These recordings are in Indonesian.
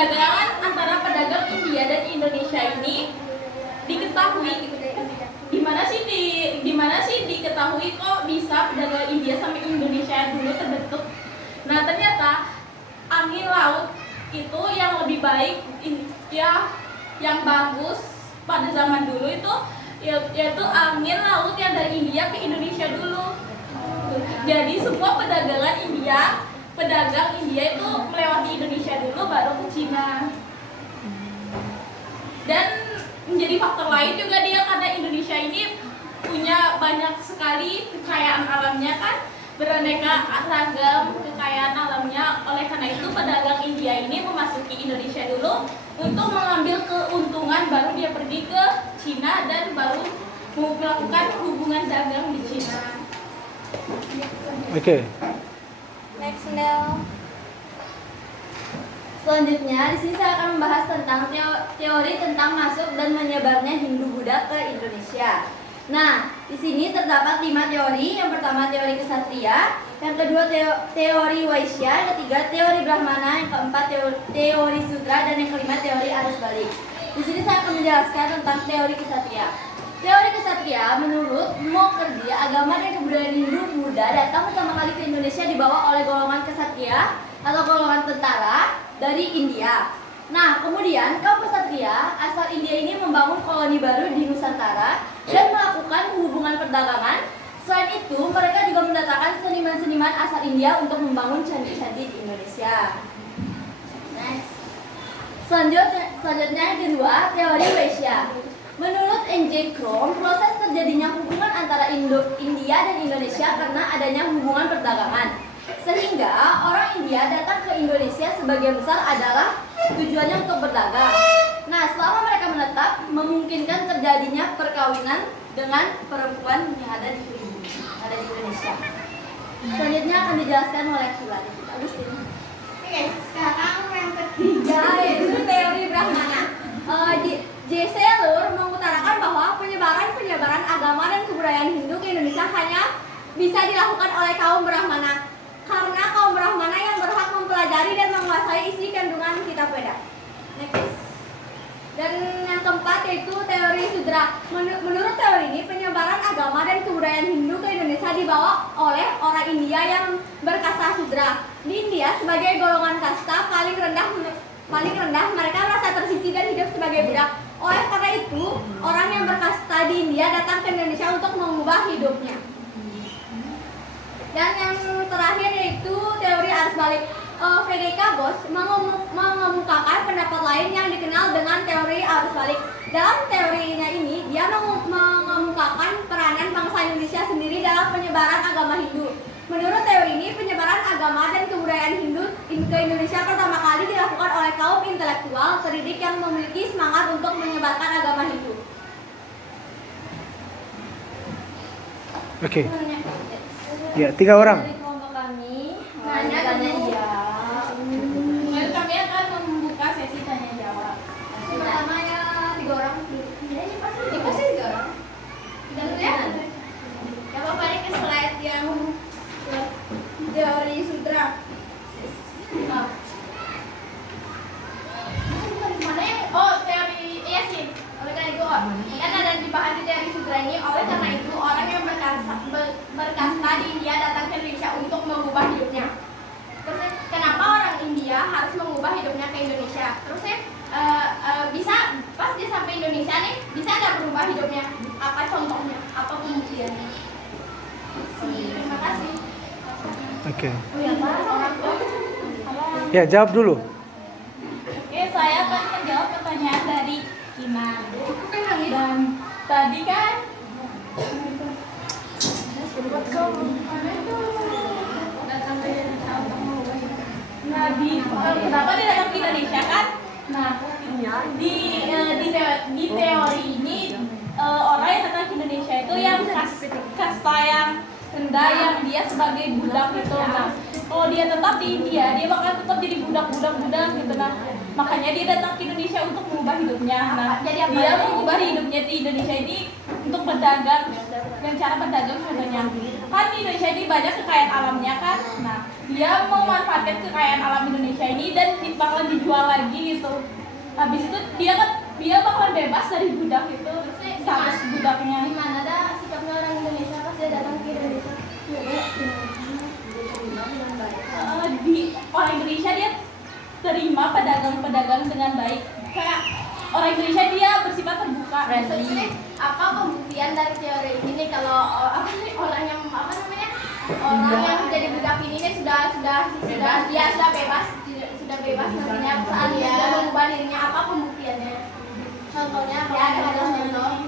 Perdagangan antara pedagang India dan Indonesia ini diketahui di mana sih diketahui kok bisa pedagang India sampai Indonesia dulu terbentuk. Nah, ternyata angin laut itu yang lebih baik ya, yang bagus pada zaman dulu itu yaitu angin laut yang dari India ke Indonesia dulu. Jadi semua pedagang India itu melewati Indonesia dulu baru ke Cina. Dan menjadi faktor lain juga dia karena Indonesia ini punya banyak sekali kekayaan alamnya kan, beraneka ragam kekayaan alamnya. Oleh karena itu pedagang India ini memasuki Indonesia dulu untuk mengambil keuntungan, baru dia pergi ke Cina dan baru melakukan hubungan dagang di Cina. Oke. Next, Nel. Selanjutnya, di sini saya akan membahas tentang teori tentang masuk dan menyebarnya Hindu-Buddha ke Indonesia. Nah, di sini terdapat 5 teori. Yang pertama teori Ksatria, yang kedua teori Waisya, yang ketiga teori Brahmana, yang keempat teori Sudra, dan yang kelima teori arus balik. Di sini saya akan menjelaskan tentang teori Ksatria. Teori Ksatria menurut Mukherjee, agama dan kebudayaan Hindu-Buddha datang pertama kali ke Indonesia dibawa oleh golongan Ksatria atau golongan tentara dari India. Nah, kemudian kaum Ksatria asal India ini membangun koloni baru di Nusantara dan melakukan hubungan perdagangan. Selain itu, mereka juga mendatangkan seniman-seniman asal India untuk membangun candi-candi di Indonesia. Next. Selanjutnya yang kedua, teori Waisya. Menurut N.J. Krom, proses terjadinya hubungan antara India dan Indonesia karena adanya hubungan perdagangan. Sehingga orang India datang ke Indonesia sebagian besar adalah tujuannya untuk berdagang. Nah, selama mereka menetap, memungkinkan terjadinya perkawinan dengan perempuan yang ada di Indonesia. Selanjutnya akan dijelaskan oleh Hilary Agustin. Oke, sekarang yang ketiga yaitu teori Brahmana. J.C. Lur mengutarakan bahwa penyebaran agama dan kebudayaan Hindu ke Indonesia hanya bisa dilakukan oleh kaum Brahmana, karena kaum Brahmana yang berhak mempelajari dan menguasai isi kandungan kitab Veda. Next. Dan yang keempat yaitu teori Sudra. Menurut teori ini, penyebaran agama dan kebudayaan Hindu ke Indonesia dibawa oleh orang India yang berkasta Sudra. Di India, sebagai golongan kasta paling rendah, mereka merasa tersisih dan hidup sebagai budak. Oleh karena itu, orang yang berkasta di India datang ke Indonesia untuk mengubah hidupnya. Dan yang terakhir yaitu teori arus balik. Frederick Bosch mengemukakan pendapat lain yang dikenal dengan teori arus balik. Dalam teorinya ini, dia mengemukakan peranan bangsa Indonesia sendiri dalam penyebaran agama Hindu. Menurut teori ini, penyebaran agama dan kebudayaan Hindu ke Indonesia pertama kali dilakukan oleh kaum intelektual terdidik yang memiliki semangat untuk menyebarkan agama Hindu. Oke. Ya, 3 orang. Dari kelompok kami, Nanya iya. Kemudian kami akan membuka sesi tanya jawab. pertama ya 3 orang. Ini pasti 3 orang. Dan ya. Ya Bapak ini ke slide yang teori sutra. Mana yang teori iya sih. Oleh karena itu kan ada dibahas di teori sutra ini. Oleh karena itu orang yang berkasta di India datang ke Indonesia untuk mengubah hidupnya. Terus kenapa orang India harus mengubah hidupnya ke Indonesia? Terus bisa pas dia sampai Indonesia nih bisa nggak berubah hidupnya? Apa contohnya? Apa pembuktiannya? Terima kasih. Oke. Ya, jawab dulu. Oke, saya akan menjawab pertanyaan dari Kina. Dan tadi kan kenapa dia datang ke Indonesia kan? Nah, di teori ini orang yang datang ke Indonesia itu yang kasta yang rendah, yang dia sebagai budak gitu. Nah, kalau dia tetap di India, dia bakal tetap jadi budak gitu. Nah, makanya dia datang ke Indonesia untuk mengubah hidupnya. Nah, dia mengubah hidupnya di Indonesia ini untuk berdagang. Dan cara berdagang contohnya kan di Indonesia ini banyak kekayaan alamnya kan. Nah, dia memanfaatkan kekayaan alam Indonesia ini dan bakal dijual lagi gitu. bebas dari budak itu, status budaknya. Gimana dah sikapnya orang Indonesia pas dia datang ke Indonesia? Di orang Indonesia dia terima pedagang-pedagang dengan baik. Kayak orang Indonesia dia bersifat terbuka. Maksudnya apa pembuktian dari teori ini kalau orang yang apa namanya orang yang menjadi budak ini nih sudah bebas nantinya saat dia mengubah dirinya, apa pembuktiannya? Contohnya ya ada contoh.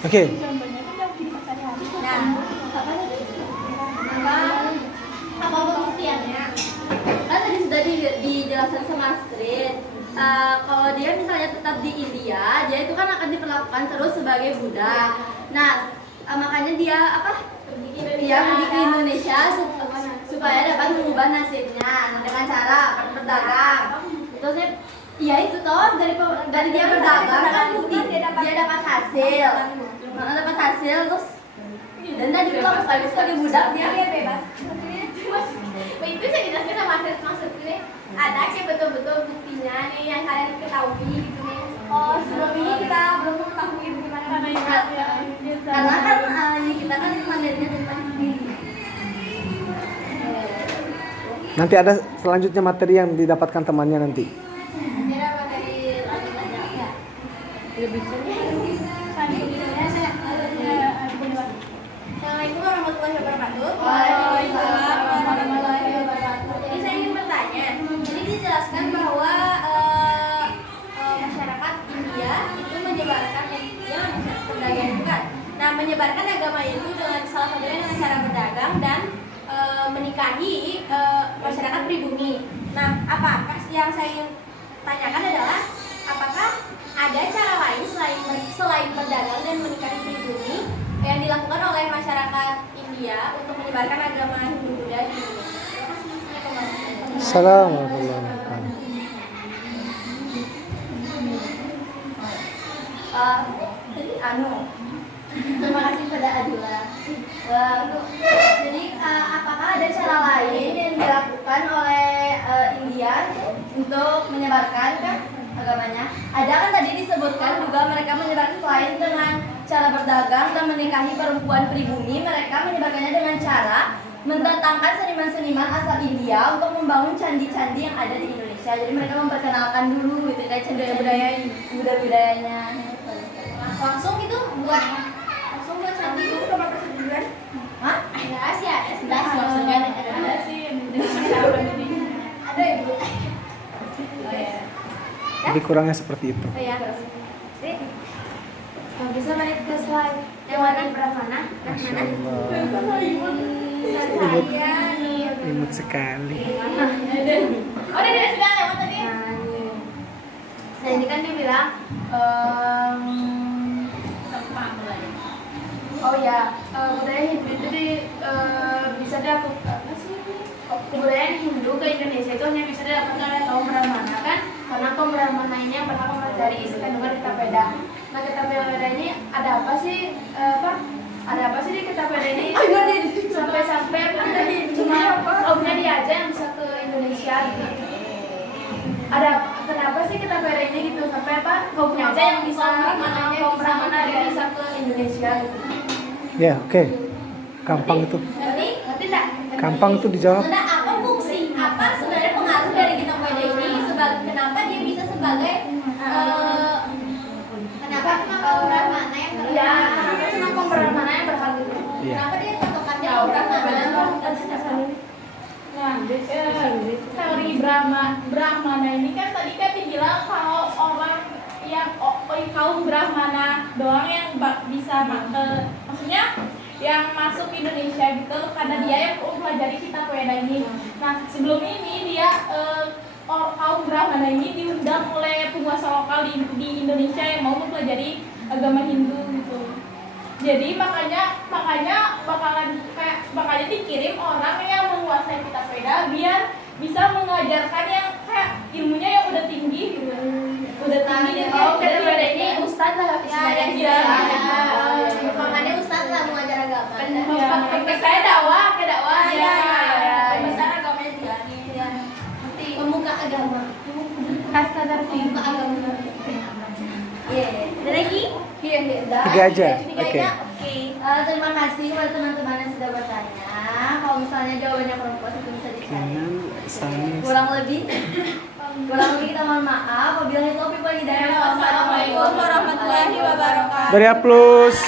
Oke. Nah, apa pembuktiannya? Kan tadi sudah dijelaskan sama Astrid. Kalau dia misalnya tetap di India, dia itu kan akan diperlakukan terus sebagai budak. Nah, makanya dia dia pergi ke Indonesia supaya dapat mengubah nasibnya. Nah, dengan cara berdagang. Terusnya, ya itu toh dari dia berdagang kan bukti dia dapat hasil. Dapat hasil terus dan tadi diperlakukan sebagai budak dia bebas. Itu saya jelaskan sama maksudnya ada sih betul-betul buktinya nih yang kalian ketahui gitu nih. Oh sebelum ini kita belum mengetahui bagaimana karena kan kita kan materinya tentang Nanti ada selanjutnya materi yang didapatkan temannya nanti. Kira materi lanjut aja ya. lebih Assalamualaikum warahmatullahi wabarakatuh. Waalaikumsalam warahmatullahi wabarakatuh. Jadi saya ingin bertanya. Jadi dijelaskan bahwa masyarakat India itu menyebarkan perdagangan bukan. Nah, menyebarkan agama itu dengan salah satunya dengan cara berdagang dan menikahi masyarakat pribumi. Nah, apakah yang saya ingin tanyakan adalah apakah ada cara lain selain berdagang dan menikahi pribumi yang dilakukan oleh masyarakat India untuk menyebarkan agama Hindu Buddha di Indonesia? Assalamualaikum warahmatullahi wabarakatuh. Jadi terima kasih pada Adila. Jadi apakah ada cara lain yang dilakukan oleh India untuk menyebarkan kan agamanya? Ada kan tadi disebutkan juga mereka menyebarkan selain dengan cara berdagang dan menikahi perempuan pribumi, mereka menyebarkannya dengan cara mendatangkan seniman-seniman asal India untuk membangun candi-candi yang ada di Indonesia. Jadi mereka memperkenalkan dulu gitu kayak budaya-budayanya. Langsung gitu buat candi itu berapa persetujuan? Hah? Ada sih ada sih. Maksudnya Ada sih Ada ya Bu? Oh ya. Jadi kurangnya seperti itu. Oh ya. Kalau bisa balik ke slide yang warna Brahmana. Masya Allah. Saya nih. Imut sekali. Oh, udah sudah lewat tadi. Nah, ini kan dibilang oh ya, budaya Hindu itu bisa dilakukan apa sih? Kebudayaan Hindu ke Indonesia itu hanya bisa dilakukan oleh kaum Brahmana kan? Karena kaum Brahmana ini yang berhak mempelajari isi kandungan kitab Veda. Nah, kitab Veda ini ada apa sih? Ada apa sih di kitab Veda ini? Sampai-sampai cuma kaumnya dia aja yang bisa ke Indonesia gitu. Ada kenapa sih kitab Veda ini gitu sampai kaumnya aja yang bisa kaum Brahmana bisa ke Indonesia gitu. Ya, oke. Gampang itu. Ngerti enggak? Gampang itu dijawab. Sebenarnya apa fungsi? Apa sebenarnya pengaruh dari kitab Veda ini? Kenapa dia bisa sebagai Kenapa cuma kaum Brahmana yang berhak? Ya, kenapa cuma kaum Brahmana yang berhak gitu? Iya. Kenapa dia patokannya kaum Brahmana? Nah, teori Brahmana ini kan tadi kan dibilang kalau orang yang kaum Brahmana doang yang bisa maksudnya yang masuk Indonesia gitu karena dia yang mempelajari kitab Veda ini. Nah, sebelum ini dia kaum Brahmana ini diundang oleh penguasa lokal di Indonesia yang mau mempelajari agama Hindu gitu. Jadi makanya bakalan dikirim orang yang menguasai kitab Veda biar bisa mengajarkan yang kayak ilmunya yang udah tinggi gitu. Udah tinggi jadi kitab Veda ini ustadz lah istilahnya. Iya. Makanya ustadz lah mau ngajar agama. Saya dakwah, ke dakwah. Iya. Besar agamanya juga. Pemuka agama. Kasta tertinggi. Pemuka agama. Iya. Ada lagi? Iya. 3 aja. Oke. Oke. Terima kasih buat teman-teman yang sudah bertanya. Kalau misalnya jawabannya kurang puas itu bisa dicari. Kurang lebih kita mohon maaf. Wabillahi taufiq wal hidayah. Wassalamualaikum warahmatullahi wabarakatuh. Dari plus.